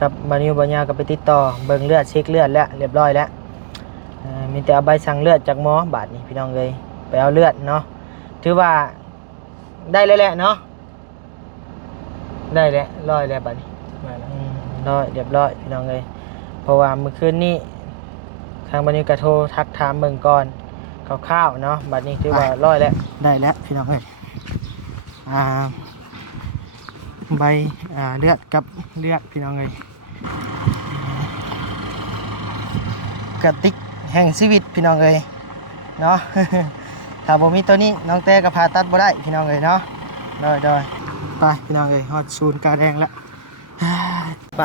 กับบานิวบาญาก็ไปติดต่อเบิ่งเลือดเช็คเลือดแล้วเรียบร้อยแล้วมีแต่เอาใบสั่งเลือดจากหมอบาดนี้พี่น้องเลยไปเอาเลือดเนาะถือว่าได้แล้วแหละเนาะได้แล้วร้อยแล้วบาดนี้ร้อยเรียบร้อยพี่น้องเลยเพราะว่าเมื่อคืนนี้ทางบานิวก็โทรทักถามเบิ่งก่อนคร่าวๆเนาะบาดนี้ถือว่าร้อยแล้วได้แล้วพี่น้องเลยใบเลือดกับเลือดพี่น้องเลยกระติกแห่งชีวิตพี่น้องเลยเนาะ ถ้าบ่มีตัวนี้น้องเต้ก็ผ่าตัดบ่ได้พี่น้องเลยเนาะโดยไปพี่น้องเลยฮอดศูนย์การแดงแล้ว ไป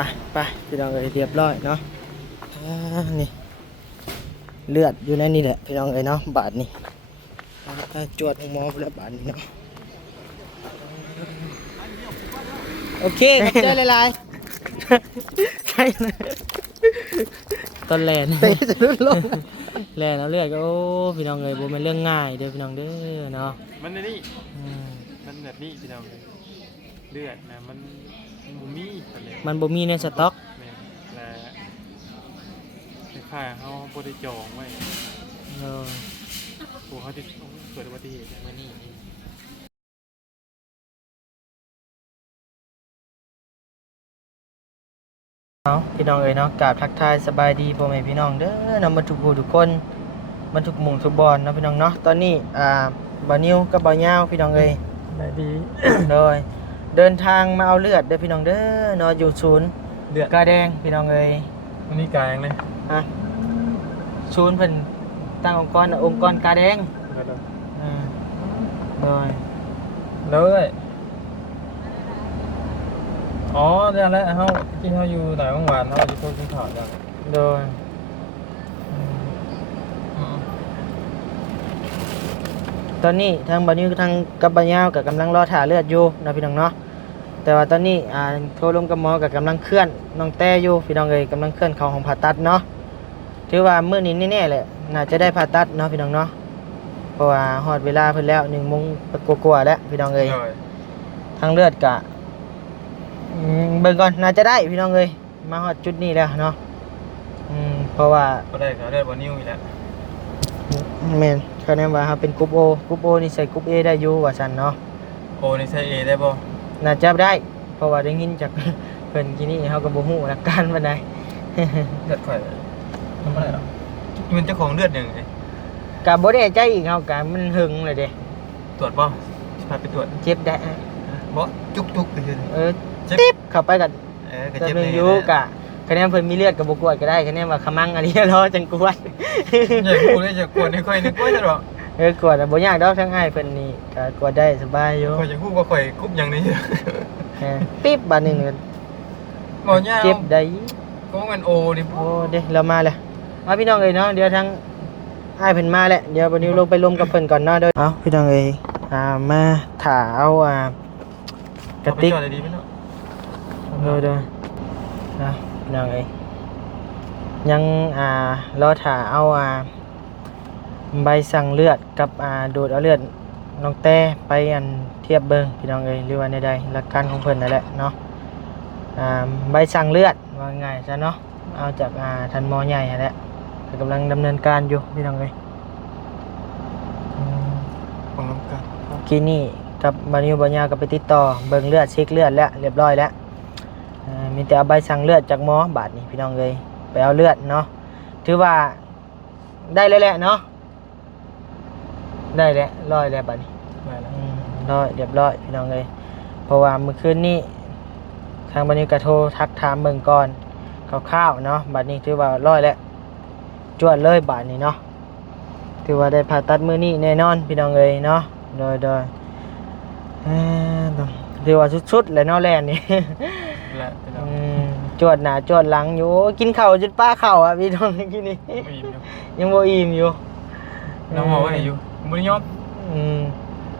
พี่น้องเลยเรียบร้อยเนาะนี่เลือดอยู่ในนี่แหละพี่น้องเลยเนาะบาดนี่จวดหมอไปแล้วบาดนี่เนาะโอเคขอบใจหลายๆใช่เลยตอนแลนเตะจะลื่นลงแลนแล้วเลือดก็โอ้พี่น้องเลยบ่เป็นเรื่องง่ายเด้อพี่น้องเด้อเนาะมันในนี่มันแบบนี้พี่น้องเลือดนะมันบ่มีมันบ่มีในสต็อกและค่าเขาบ่ได้จองไว้ผู้เขาที่เกิดอุบัติเหตุมานี่พี่น้องเอ๋ยเนาะกราบทักทายสบายดีพ่อแม่พี่น้องเด้อนำมาทุกผู้ทุกคนมาทุกหมู่ทุกบอนนะพี่น้องเนาะตอนนี้บ่าวนิวกับบ่าวยาวพี่น้องเอ๋ยได้ดี โดยเดินทางมาเอาเลือดเด้อพี่น้องเด้อเนาะอยู่ศูนย์เลือดกาแดงพี่น้องเอ๋ยมันนี่กายยังเลยศูนย์เพิ่นตั้งองค์กรกาแดงโดยเลยอ๋อเรื่องแล้วเขาที่เขาอยู่ไหนบางวันเขาจะพูดถึงข่าวอย่างโดยตอนนี้ทางบ่าวนิวทางกับบ่าวยาวก็กำลังรอถ่าเลือดอยู่นะพี่น้องเนาะแต่ว่าตอนนี้โทรลงกับหมอก็กำลังเคลื่อนน้องแต้อยู่พี่น้องเอ๋ยกำลังเคลื่อนเข้าห้องผ่าตัดเนาะถือว่ามื้อนี้แน่ๆแหละน่าจะได้ผ่าตัดเนาะพี่น้องเนาะเพราะว่าฮอดเวลาเพิ่นแล้ว1 โมงกว่าๆแล้วพี่น้องเอ๋ยทางเลือดก็เบิ่งก่อนน่าจะได้พี่น้องเอ้ยมาฮอดจุดนี้แล้วเนาะเพราะว่าก็ได้บ่นิ้วอีกแล้วแม่นเขาแนะว่าเขาเป็นกรุ๊ป O นี่ใส่กรุ๊ป A ได้อยู่ว่าซั่นเนาะโอนี่ใส่ A ได้บ่น่าจะได้เพราะว่าได้ยินจาก เพิ่นกินนี่เขาก็บ่ฮู้หลักการปานใด เลือดข่อยทำอะไรหรอมันเจ้าของเลือดยังไงก็บ่ได้ใจอีกเฮาก็มันหึงเลยเด้ตรวจบ่พาไปตรวจเจ็บได้บ่จุกๆเลยติ๊บเข้าไปก็เจ็บอยู่กะคะแนนเพิ่นมีเลือดก็บ่กวดก็ได้คะแนนว่าขมังอันนี้รอจังกวดอย่าพูดเลยอย่ากวดให้ค่อยนึกไว้ซะดอกกวดบ่ยากดอกทั้งอ้ายเพิ่นนี่ก็กวดได้สบายอยู่ข่อยจะพูดว่าข่อยกุบอย่างนี้ติ๊บบาดนึงบ่ยากเจ็บได้ก็มันโอดิโอ้เด้เรามาแล้วพี่น้องเอ้ยเนาะเดี๋ยวทั้งอ้ายเพิ่นมาแล้วเดี๋ยวบ่นิวลงไปลมกับเพิ่นก่อนเนาะเด้อพี่น้องเอ้ยมาถ่าเอากระติกเด้อพี่น้องเอ้ยยังรอถ่าเอาใบสั่งเลือดกับดูดเอาเลือดน้องแต้ไปเทียบเบิ่งพี่น้องเอ้ยหรือว่าใดๆหลักการของเพิ่นนั่นแหละเนาะใบสั่งเลือดว่าง่ายซะเนาะเอาจากท่านหมอใหญ่นั่นแหละกำลังดำเนินการอยู่พี่น้องเอ้ยของน้ำกันกินนี่กับบานิวบาญาก็ไปติดต่อเบิ่งเลือดเช็คเลือดแล้วเรียบร้อยแล้วมีแต่เอาใบสั่งเลือดจากหมอบาดนี่พี่น้องเลยไปเอาเลือดเนาะถือว่าได้แล้วแหละเนาะได้แล้วร้อยแล้วบาดนี้ร้อยเรียบร้อยพี่น้องเลยเพราะว่าเมื่อคืนนี้ทางบานิวก็โทรทักถามเบิ่งก่อนคร่าวๆเนาะบาดนี้ถือว่าร้อยแล้วจวดเลยบาดนี้เนาะถือว่าได้ผ่าตัดมื้อนี้แน่นอนพี่น้องเลยเนาะโดยถือว่าสุดๆเลยเนาะแลนนี่จวดหน้าจวดหลังอยู่กินข้าวจนป้าข้าวพี่น้องกินนี่ยังบ่อิ่มอยู่น้องบอกว่าอยู่บ่ยอม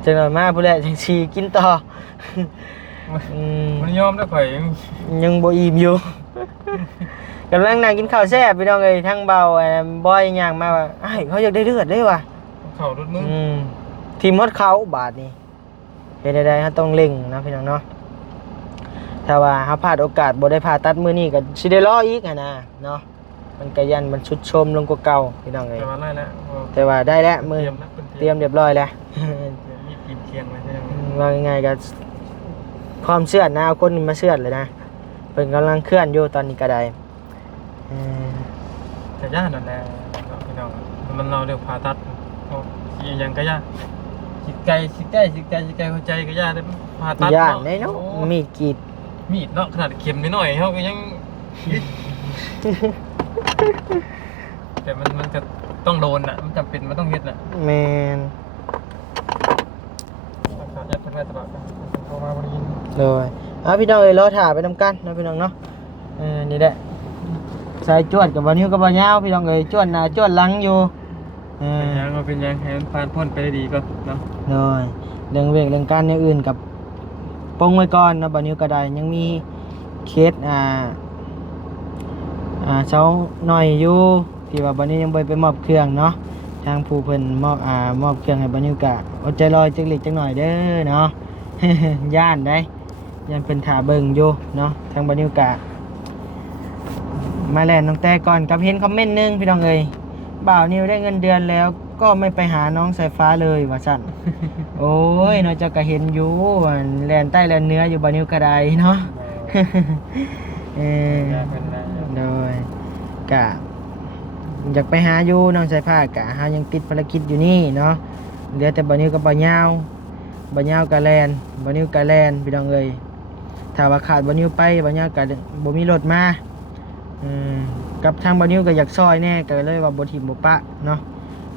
จังหน่อยมาผู้ใดจังสิกินต่อบ่ยอมแล้วข่อยยังบ่อิ่มอยู่กำลังนั่งกินข้าวแซ่บพี่น้องเอ้ยทั้งเบาบอยย่างมาว่าอ้ายเขาอยากได้เลือดได้ว่ะข้าวรถมึงทีมรถเขาบาดนี่เฮ็ดได้เฮาต้องเร่งนะพี่น้องเนาะ ถ้าว่าเฮาพลาดโอกาสบ่ได้ผ่าตัดมื้อนี้ก็สิได้รออีกอะนะเนาะมันก็ยันมันชุดโทรมลงกว่าเก่าพี่น้องเอ้ย แต่ว่าได้แล้ว แต่ว่าได้แล้วมื้อ เตรียมแล้ว เตรียมเรียบร้อยแล้ว มีทีมเคียงไว้ใช่ไหม ว่าง่ายๆก็พร้อมเชือดนะเอาคนมาเชือดเลยนะเพิ่นกำลังเคลื่อนอยู่ตอนนี้ก็ได้เออ แต่ย่านั่นแหละพี่น้องมันเราเดี๋ยวผ่าตัดยังก็ย่าสิไก่เข้าใจก็ย่าได้ผ่าตัด ย่านได้เนาะมีดกรีด มีดเนาะขนาดเข็มนิดหน่อยเขาก็ยัง แต่มันจะต้องโดนอ่ะมันจำเป็นมันต้องเฮ็ดน่ะ แมน ขาดยัดเป็นแม่ตลอดโทรมาวันนี้ เลยเอาพี่น้องเอ้ยรอถ่าไปนำกันเนาะพี่น้องเนาะนี่แหละสายจวดกับบ่นิ้วกับบ่ยาวพี่น้องเอ้ยจวดหน้าจวดหลังอยู่เป็นยังให้มันผ่านพ้นไปได้ดีก็เนาะ เลยเรื่องเวกเรื่องการอย่างอื่นกับปงไว้ก่อนเนาะบ่นิ้วก็ได้ยังมีเคสเช้าหน่อยอยู่ที่ว่าบ่นิ้วยังบ่ไปมอบเครื่องเนาะทางผู้เพิ่นมอบเครื่องให้บ่นิ้วก็อดใจรอจักเล็กจักหน่อยเด้อเนาะ ย่านได้ย่านเพิ่นท่าเบิ่งอยู่เนาะทางบ่นิ้วก็มาแล่นน้องแต่ก่อนกับเห็นคอมเมนต์นึงพี่น้องเอ้ยบ่าวนิวได้เงินเดือนแล้วก็ไม่ไปหาน้องสายฟ้าเลยว่าซั่น โอ้ยเนาะเจ้าก็เห็นอยู่แล่นใต้แล่นเหนืออยู่บ่นิ้วก็ได้เนาะ เออ โดยกะอยากไปหาอยู่น้องสายผ้ากะหายังติดภารกิจอยู่นี่เนาะเหลือแต่บ่นิ้วกับบ่ยาวกะแลนบ่นิ้วกะแลนพี่น้องเอ้ยถ้าว่าขาดบ่นิ้วไปบ่ยาวกะบ่มีรถมากับทางบ่นิ้วก็อยากซอยแน่ก็เลยว่าบ่ทิ่มบ่ปะเนาะ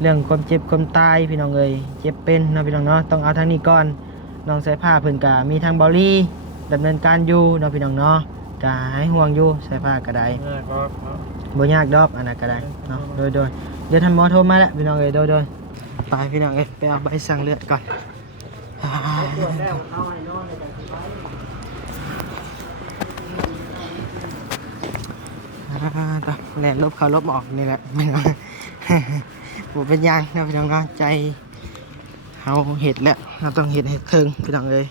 เรื่องความเจ็บความตายพี่น้องเอ้ยเจ็บเป็นเนาะพี่น้องเนาะต้องเอาทางนี้ก่อนน้องสายผ้าเพิ่นกะมีทางเบาลี่ดำเนินการอยู่เนาะพี่น้องเนาะกะให้ห่วงอยู่สายผ้าก็ได้บ่ยากดอกอันนั้นก็ได้เนาะโดยเดี๋ยวท่านหมอโทรมาแล้วพี่น้องเอ้ยโดยไปพี่น้องเอ้ยไปเอาใบสั่งเลือดก่อนแหลมลบเขาลบออกนี่แหละพี่น้องบ่เป็นยังเนาะพี่น้องเนาะใจเฮาเห็ดแล้วเราต้องเห็ดให้ถึงพี่น้องเอ้ย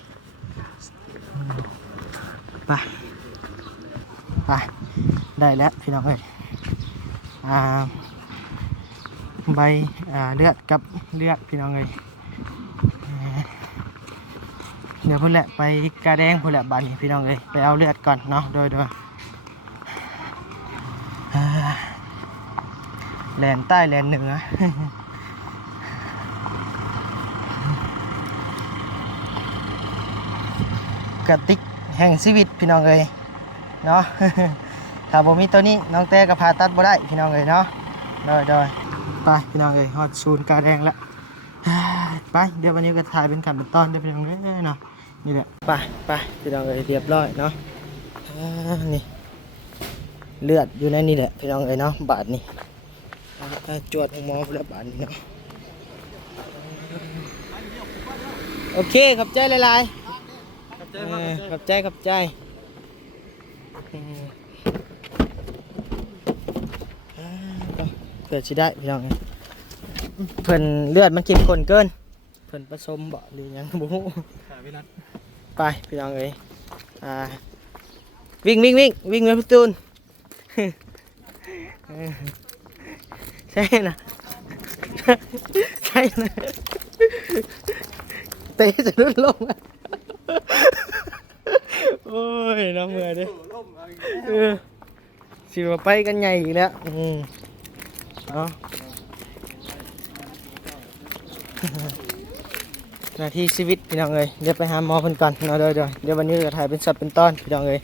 ไปได้แล้วพี่น้องเอ้ยใบเลือดกับเลือดพี่น้องเอ้ยเดี๋ยวพุ่นแหละไปกาแดงพุ่นแหละบัดนี้พี่น้องเอ้ยไปเอาเลือดก่อนเนาะโดยแลนใต้แลนเหนือ กระติกแห่งชีวิตพี่น้องเอ้ยเนาะ ถ้าบ่มีตัวนี้น้องเต้ก็ผ่าตัดบ่ได้พี่น้องเอ้ยเนาะโดยไปพี่น้องเอ้ยฮอดศูนย์กาแดงแล้ว ไปเดี๋ยววันนี้ก็ถ่ายเป็นขั้นเป็นตอนเดี๋ยวพี่น้องเอ้ยเนาะนี่แหละไปพี่น้องเอ้ยเรียบร้อยเนาะนี่เลือดอยู่ในนี่แหละพี่น้องเอ้ยเนาะบาดนี่จวดหมอแล้วบาดนี่เนาะโอเคขอบใจหลายๆขอบใจเกิดสิได้พี่น้องเพิ่นเลือดมันเข้มข้นเกินเพิ่นผสมบ่หรือยังบ่ฮู้ไปพี่น้องเอ้ยวิ่งเลยพี่ตูน ใช่นะเตะจะลุดลงโอ้ยน้ำมือดิสิว่าไปกันใหญ่อีกแล้วเอาหน้าที่ชีวิตพี่น้องเอ้ยเดี๋ยวไปหาหมอเพิ่นก่อนเนาะเดี๋ยววันนี้จะถ่ายเป็นช็อตเป็นตอนพี่น้องเอ้ย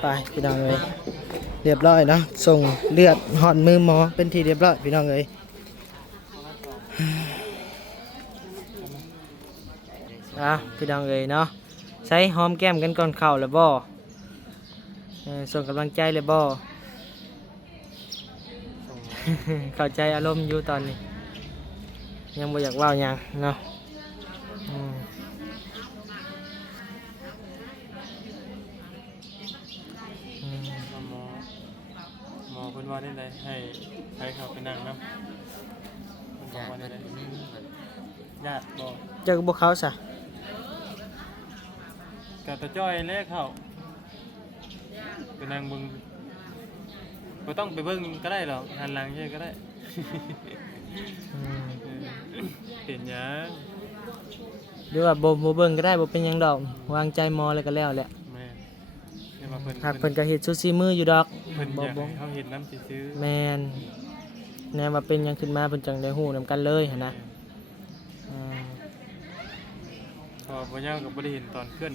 ไปพี่น้องเอ้ยเรียบร้อยเนาะส่งเลือดหอดมือหมอเป็นที่เรียบร้อยพี่น้องเอ้ยพี่น้องเอ้ยเนาะใช้หอมแก้มกันก่อนเข้าแล้วบ่ส่งกำลังใจเลยบ่ เข้าใจอารมณ์อยู่ตอนนี้ยังบ่อยากเล่าหยังเนาะหมอเพิ่นว่าได้ไดให้เขาไปนั่งนำเพิ่นบอกว่าได้ไดญาติบ่ เจอพวกเขาซะ กะตะจ้อยแลกเข้าไปนั่งเบิ่งบ่ต้องไปเบิ่งก็ได้หรอกหันหลังใช่ก็ได้ อืม เป็นหยัง หรือว่าบ่เบิ่งก็ได้บ่เป็นหยังดอกวางใจมอแล้วก็แล้วแหละ แม่เดี๋ยวมาเพิ่น หากเพิ่นก็เฮ็ดสุดซีมืออยู่ดอก เพิ่น บ่ อยาก บ่ ให้เขาเห็นน้ำซื้อ แม่นแนวว่าเป็นหยังขึ้นมาเพิ่นจังได้ฮู้นํกันเลยหั่นนะอืม พอบ่ยาวก็บ่ได้เห็นตอนเคลื่อน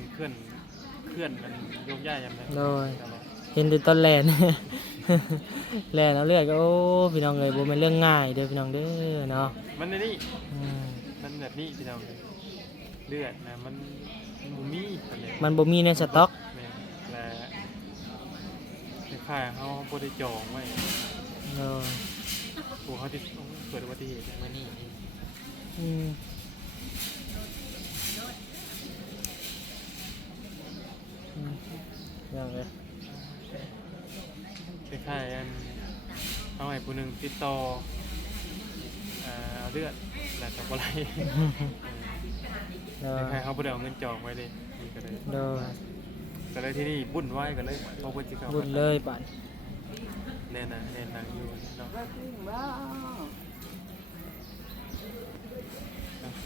มันโยกย้ายยามใด โดยเห็นแต่ตอนแลน แลนเอาเลือดก็โอ้พี่น้องเอ้ยบ่แม่นเรื่องง่ายเด้อพี่น้องเด้อเนาะ มันในนี่ อืม มันแบบนี้พี่น้องเลือดนะมันบ่มีปานใด มันบ่มีในสต็อก แม่และคล้ายๆเฮาบ่ได้จองไว้ โดย ผู้เขาที่เกิดอุบัติเหตุมานี่ อืมอืมอย่างเลย คล้ายๆอันเอาให้ผู้หนึงติดต่อเอาเลือดแล้วก็บ่ไหล โดย คล้ายๆเขาบ่ได้เอาเงินจองไว้เลยนี่ก็เลย โดย ก็เลยที่นี่บุ่นไว้ก็เลยเอาเพิ่นสิเข้า บุญเลยป่าน แน่นางอยู่เนาะ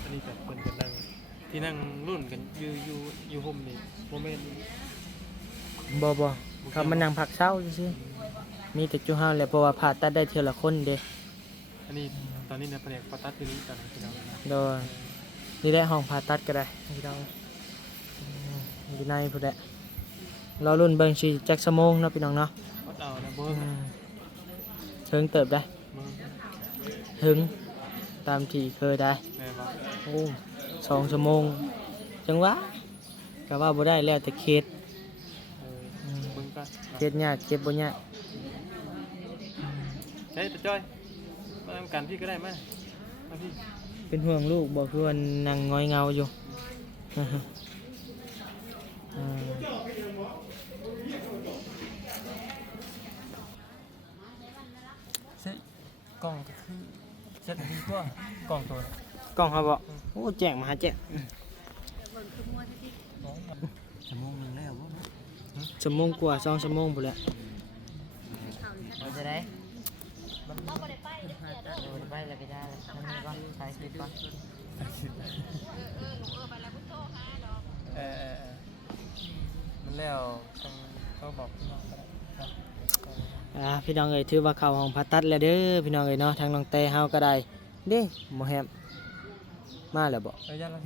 อันนี้แบบเพิ่นก็นั่งที่นั่งรุ่นกันอยู่ห่มนี่บ่แม่น บ่เขามานั่งพักเช้าซื่อๆมีแต่จุเฮาแหละเพราะว่าผ่าตัดได้เทื่อละคนเด้ อันนี้ตอนนี้เนี่ยแผนกผ่าตัดที่นี่กันพี่น้องนะ โดยนี่ได้ห้องผ่าตัดก็ได้พี่น้องอยู่ในพุ่นแหละรอรุ่นเบิ่งสิจักชั่วโมงเนาะพี่น้องเนาะ วัดเอานะเบิ่ อื ง มถึงเติบได้ เบิ่ง ถึงตามที่เคยได้ แม่นบ่ โอ้2 ชั่วโมงจังหวะก็ว่าบ่ได้แล้วแต่เคส เบิ่งกัน เคสยากเจ็บบ่ยาก เฮ้ยตาจ้อยมาทำกันพี่ก็ได้มาพี่ เป็นห่วงลูกบ่คือว่านั่งง้อยเงาอยู่ เซ็ตกล้องก็คือเซ็ตดีกว่ากล้องตัว กล้องเขาบ่โอ้แจ้งมาหาแจ้ง ชั่วโมงหนึงแล้วบ่ ชั่วโมงกว่า2 ชั่วโมงพุ่นแหละ เราจะได้มันบ่ได้ไปแล้วก็ได้แล้วทำนี่ก่อนใช้คลิปก่อน มันแล้วต้องบอกพี่น้องก็ได้ พี่น้องเอ้ยถือว่าเข้าห้องผ่าตัดแล้วเด้อพี่น้องเอ้ยเนาะทางน้องเต้เฮาก็ได้เด้หมอแฮมมาแล้วบ่ ระยะละ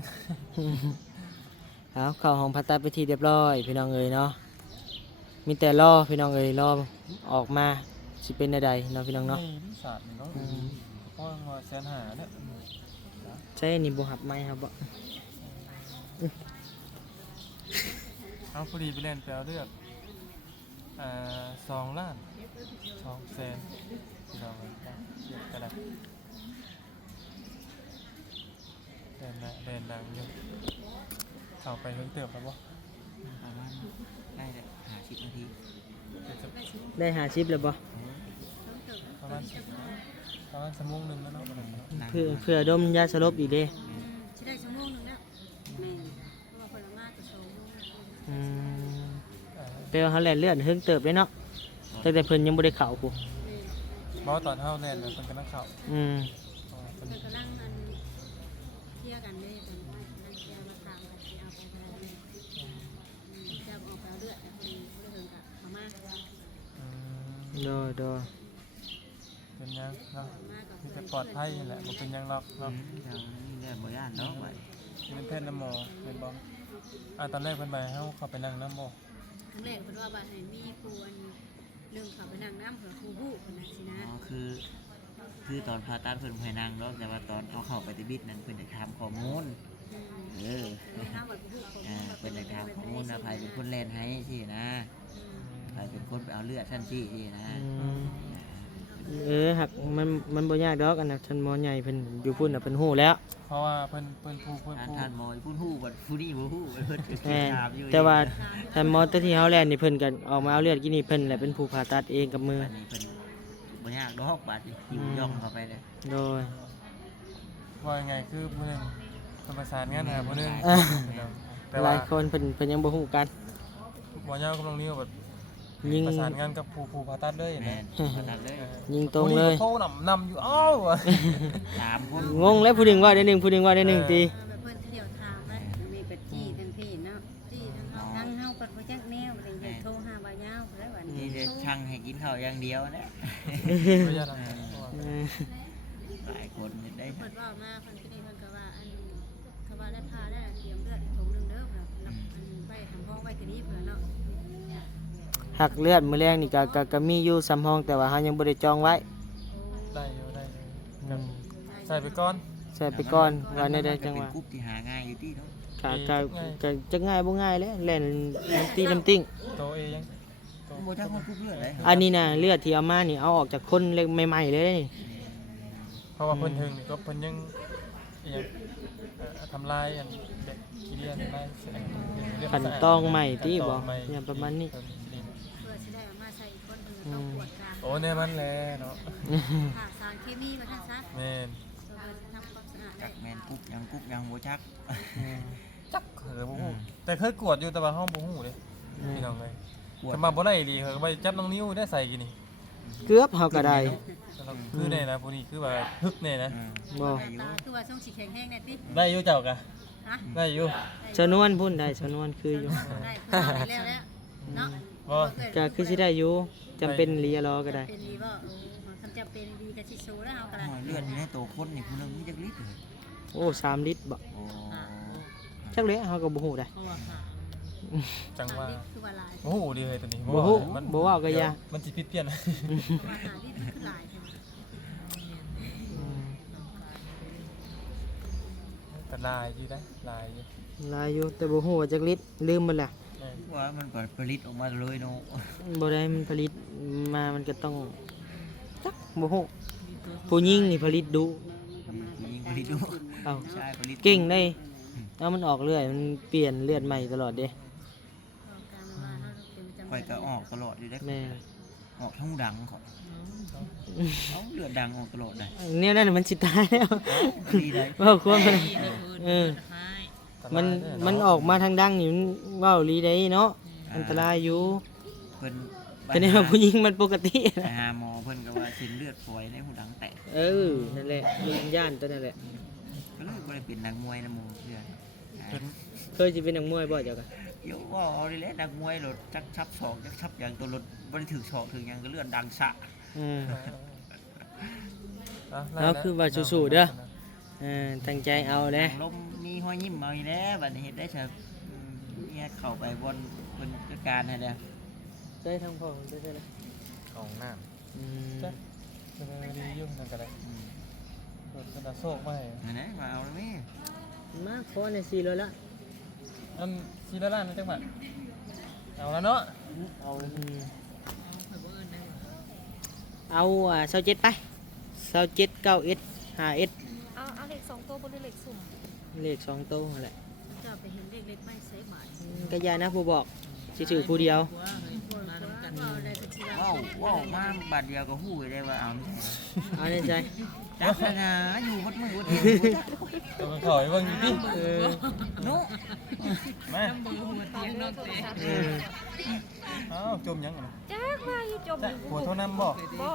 เอาเข้าห้องผ่าตัดไปที่เรียบร้อยพี่น้องเอ้ยเนาะมีแต่รอพี่น้องเอ้ยรอออกมาสิเป็นใดๆเนาะพี่น้องเนาะ นี่ศาสตร์เนาะเพราะว่าแสนหาเนี่ย ใช่นี่บ่หับไม้ครับบ่ เอาพอดีไปเล่นแปลเลือก2 ล้าน2 แสนพี่น้องเลือกก็ได้เล่นดังอยู่เข้าไปเพิ่งเติบแล้วบ่ ประมาณได้แล้ว50 นาที ได้หาชิปแล้วบ่ ประมาณชั่วโมงหนึงแล้วเนาะประมาณนั้น เพื่อดมยาสลบอีกเด้ สิได้ชั่วโมงหนึงแล้วแม่เพราะว่าผลไม้ก็2โมง อืมแต่ว่าเฮาแล่นเลือดเฮิงเติบเลยเนาะแต่เพิ่นยังบ่ได้เข้าพุ เพราะว่าตอนเฮาเล่นเนี่ยเพิ่นกำลังเข้า อืม เพิ่น เพิ่นกำลังเคลียร์กันเด้เพิ่นกำลังเคลียร์มาถามกันสิเอาไปทางนี้จะออกไปเอาเลือดแต่พอดีบ่ได้เพิ่นก็มามา โดย เป็นยังเนาะ มาก็ ที่จะปลอดภัยนี่แหละบ่เป็นหยังหรอกเนาะ เดี๋ยวนี้ได้บ่ย่านดอกไว้ เป็นแพทย์น้ำหมอเป็นบ่ตอนแรกเพิ่นไปให้เฮาเข้าไปนั่งน้ำบ่ ครั้งแรกเพิ่นว่าว่าให้มีครูอันหนึงเข้าไปนั่งน้ำเพื่อครูฮู้เพิ่นน่ะสินะ อ๋อคือตอนผ่าตัดเพิ่นบ่ให้นั่งดอกแต่ว่าตอนเอาเข้าไปที่บิดนั้นเพิ่นได้ถามข้อมูลเออ เพิ่นถามว่าครูฮู้คน เพิ่นได้ถามข้อมูลว่าใครเป็นคนแล่นให้สินะใครเป็นคนไปเอาเลือดซั่นสินะ หักมันบ่ยากดอกอันน่ะท่านหมอใหญ่เพิ่นอยู่พุ่นน่ะเพิ่นฮู้แล้ว เพราะว่าเพิ่นผู้ ท่านหมอพูดฮู้บ่ผู้นี้บ่ฮู้เพิ่น แม่น ถามอยู่ แต่ว่าท่านหมอแต่ที่เฮาแล่นนี่เพิ่นก็ออกมาเอาเลือดกินนี่เพิ่นแหละเป็นผู้ผ่าตัดเองกับมือ บัดนี้เพิ่นบ่ยากดอกบาดนี้อยู่ย่องเข้าไปเลย โดย ว่ายังไงคือผู้หนึงเพิ่นประสานงานหาผู้หนึง อ่า แต่ ห ว่า ลายคนเพิ่นยังบ่ฮู้กัน บ่ยาวกับน้องนิ้วแบบ ยิง ประสานงานกับผู้ผ่าตัดเลย แม่ นะ นผ่าตัดเลย ยิงตรงเลย โทรนำอยู่อ้าว 3 คน งงแล้วผู้หนึงว่าได้หนึ่งผู้หนึงว่าได้หนึ่งตี แบบเพิ่นเที่ยวทางนะมีเป็ดจี้ทั้งพี่เนาะจี้ทั้งเฮาปัดบ่จักแนวเลยจะโทรหาบ่ายาวได้บัด นี่ นี้ จะช่างให้กินข้าวอย่างเดียวนะ ไม่ยากหรอก หลายคนได้ เพิ่นว่ามาเพิ่นก็นี่เพิ่นก็ว่าอันเขาว่าได้พาได้เตรียมเลือดถุงนึงเด้อครับรับอันไว้ทำห้องไว้ที่นี่เพิ่นเนาะ หักเลือดมื้อแรงนี่ก็มีอยู่สำห้องแต่ว่าเฮายังบ่ได้จองไว้ ได้อยู่ครับใส่ไปก่อน ใส่ไปก่อนว่าในได้จังห เป็ วะ นกรุ๊ปที่หาง่ายอยู่ที่เนาะ ก็จะง่ายบ่ง่ายแล้วแล่นน้ำติ้ง โตเอยัง โบจ้าคนกรุ๊ปเลือดเลย อันนี้น่ะเลือดที่เอามานี่เอาออกจากคนเล็กใหม่ๆเลยนี่ เพราะว่าเพิ่นถึงนี่ก็เพิ่นยังยังทำลายอันเด็กขี้เลียนทำลายเรื่อง ขันตองใหม่ที่บ่อย่างประมาณนี้ เพื่อสิได้เอามาใส่อีกคนเพิ่นต้องปวดกลาง โอ้เนี่ยมันแหละเนาะ ผ่าสารเคมีมาทั้งซะ แม่น เพื่อทำความสะอาด จั ได้ กแมนกรุ๊ปยังโบจัก จักเคยบ่ฮู้แต่เคยกวดอยู่แต่ว่าห้องบ่ฮู้เด้พี่น้องเลย ปวด ถ้ามาบ่ได้ดีเขาก็ไปจับน้องนิ้วได้ใส่กินนี่ เกือบเฮาก็ได้ คือแน่นะผู้นี้คือว่าฮึกแน่นะ บ่ ตาคือว่าช่วงสีแข็งแห้งแน่ติ ได้อยู่เจ้ากะ ฮะ ได้อยู่ ชนวนพุ่นได้ชนวนคืออยู่ ได้ได้แล้วเนาะ บ่ ก็คือสิได้อยู่จำเป็นเลียรอก็ได้ เป็นดีบ่ทำจะเป็นดีกับชิซูแล้วเอากระ เลือดอยู่ในตัวคนนี่ผู้นึงมีจักลิตรเลย โอ้3 ลิตรบ่ โอ้ จักเลยเฮาก็บ่ฮู้ได้ เพราะว่าค่ะ จังว่า คือว่าลาย บ่ฮู้ดีเลยตัวนี้ บ่ฮู้บ่เว้าก็อย่า มันสิผิดเปลี่ยน ว่าหาที่คือลาย แต่ลายอยู่ได้ลายอยู่ หลายอยู่แต่บ่ฮู้ว่าจักลิตรลืมหมดและ ว่ามันเปิดผลิตออกมาเลยเนาะ บ่ได้มันผลิตมามันก็ต้องจักบ่ฮู้ผู้หญิงนี่ผลิตดุ ยิงผลิตดู เอ้า ใช่ผลิต เก่งได้เอามันออกเรื่อยมันเปลี่ยนเลือดใหม่ตลอดเด้ คอยก็ออกตลอดอยู่ได้ แม่ ออกทั้งดังขอเอาเลือดดังออกตลอดเลย เนี่ยนั่นมันสิตายแล้ว ดีเลย เว้าควรมันมันออกมาทางดังนี่มันเว้าลีได้เนาะอันตรายอยู่ เพิ่น แต่เนี่ยผู้หญิงมันปกติ ไปหาหมอเพิ่นก็ว่าเส้นเลือดฝอยในหูดังแตก เออนั่นแหละมีย่านตัวนั่นแหละ ก็เลยบ่ได้เป็นนักมวยนะหมู่เพื่อน เคยสิเป็นนักมวยบ่เจ้าก็ เดี๋ยวว่าเอาได้แล้วนักมวยรถจักชับศอกจักชับอย่างตัวรถบ่ได้ถึกศอกถึงหยังก็เลือดดังสะ แล้วคือว่าสู้ๆเด้อตั้งใจเอาเด้ ลมมีห้อยยิ้มเอาอีแล้วบัดนี้เฮ็ดได้ซะเนี่ยเข้าไปบนเพิ่นจัดการให้แล้ว ใช่ทางพ่อใช่เลย ของน้ำ อืม จ้ะดีอยู่นั่นก็ได้รถกระดาษโซกมาให้ ไหนๆมาเอาแล้วแม่ มาขอใน4เลยละ อันซีละล้านจังหวัดเอาแล้วเนาะ เอา27ไป27 9S 5S เอาเหล็ก2ตัวบนเหล็กสุ่ม เลข2ตัวนั่นแหละ จะไปเห็นเด็กๆไม่ใส่บาท ก็อย่านะผู้บอกสิถือผู้เดียว ว้าวมาบัดเดียวก็ฮู้ได้ว่าเอา เอาในใจ จักนะอยู่บดมือบ่เดียว ตัวมันถอยเบิ่งอยู่ดิ นุ มา เออ อ้าวจมยังอ่ะ จ้าว่าอยู่จม จ้ะหัวเท่านั้นบ่ บ่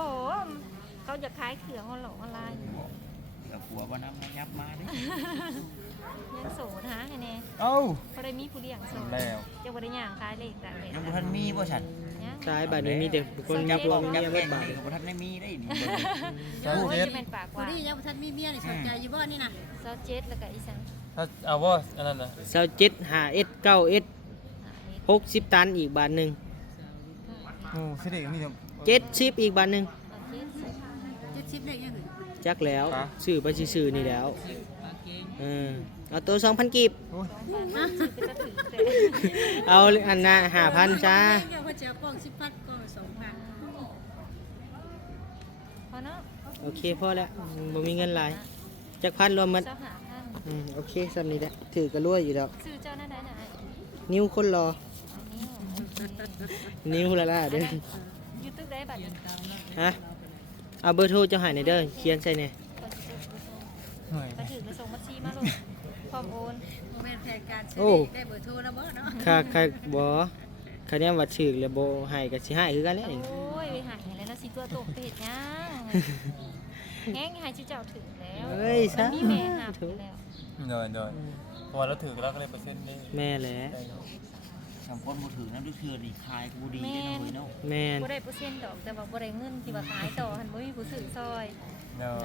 เขาจะขายเขืองออนหลอกออนไลน์ เดี๋ยวผัวบ่นำยับมาเด้ ยังโสดฮะไอ้แน่ เอ้า เขาได้มีผู้เลี้ยงโสด แล้ว จะบ่ได้ย่างขายเหล็กแต่เหล็ก ยังบ่ทันมีบ่ฉัน ยัง สายบัดนี้มีแต่คนมี จับ ผัว ปอง มี จับ เมีย แก เบิด ง บาด นี่ก็บ่ทันได้มีได้นี่ สาม โอ้ย เจ็ด จะเป็นปาก คน ว่า ที่ยังท่านมีเมียนี่สนใจอยู่บ่นี่นะ 27แล้วก็อีสัง ถ้าเอาว่าอันนั้นน่ะ 27 5S 9S 60 ตันอีกบาทหนึง โอ้สิเด็กนี่ 70อีกบาทหนึง 70เลขยังไง จักแล้วซื้อไปซื้อๆนี่แล้วเอาตัว 2,000กีบ โอ้ย เป็นจะถือแต่ เอาอันน่ะ5,000จ้า เดี๋ยวว่าจะป้อง10,000ก็2,000 พอเนาะ โอเคพอแล้วบ่มีเงินหลายจักพันรวมหมด เจ้าหาท่าน โอเคสำนี้แหละถือกระรวยอยู่แล้ว ซื้อเจ้าหน้าได้ไหน นิ้วคนรอ อันนี้ นิ้วละล่ะเด้อ ยูทูบได้บัตร ฮะเอาเบอร์โทรเจ้าหายในอยเด้อเขียนใส่เนี่ย เหนื่อย ไปถึงไปส่งบัญชีมาลงพร้อมโอน โมเมนต์ แผนการซื้ โอ้ อได้เบอร์โทรแล้วบ่เนาะ ค่ะบ่คะแนนว่าถึกแล้วบ่ให้ก็สิให้คือกันแหละ โอ้ยไปหายแล้วแล้วสิตัวโตเป็ดยังแห้งหายชื่อเจ้าถึงแล้ว เอ้ย มั ซะ นมีแม่หับอยู่แล้ว โดยเพราะว่าเราถือแล้วก็เลยเปอร์เซ็นต์นี่ แม่แหละ ได้เนาะ สำคนบ่ถือนั่นด้วยเถื่อนี่คายกูดีได้หน่อยเนาะ แม่น บ่ได้เปอร์เซ็นต์ดอกแต่ว่าบ่ได้เงินที่ว่าขายต่อหันบ่มีผู้ซื้อซอย เนาะ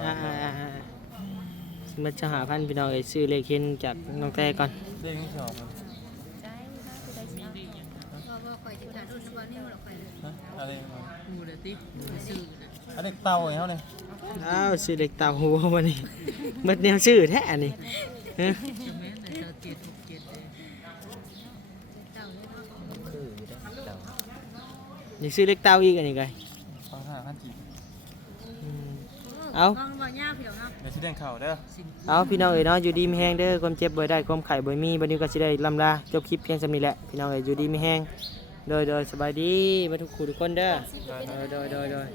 สิมาจะหาพันพี่น้องเอ้ยซื้อเลขเห็นจากน้องแต่ก่อน เรื่องที่สองมัน ใจนะคือได้สิเอา บ่คอยจิตารุ่นบ่นิ้วหรอกคอย ฮะอะไรมัน กูเด้อติซื้อนะ อันนี้เตาไงเขาเนี่ย อ้าวซื้อเลขเต่าหัววันนี้หมดแนวซื้อแท้อันนี้ฮะ จะแม่นแต่เจ้า767เด้ เต่าเลยเนาะ ซื้ออยู่ได้เจ้า อยากซื้อเลขเต่าอีกอันนี้ไง ฟัง5,000จีบ เอา กองบ่ยาวพี่ดอกเนาะ เดี๋ยวชี้แดงเข่าเด้อ เอาพี่น้องเอ้ยเนาะอยู่ดีมีแห้งเด้อความเจ็บบ่ได้ความไข้บ่มีบัดนี้ก็สิได้ลำลาจบคลิปเพียงส่ำนี้แหละพี่น้องเอ้ยอยู่ดีมีแห้งโดยสบายดีมาทุกคู่ทุกคนเด้อโดย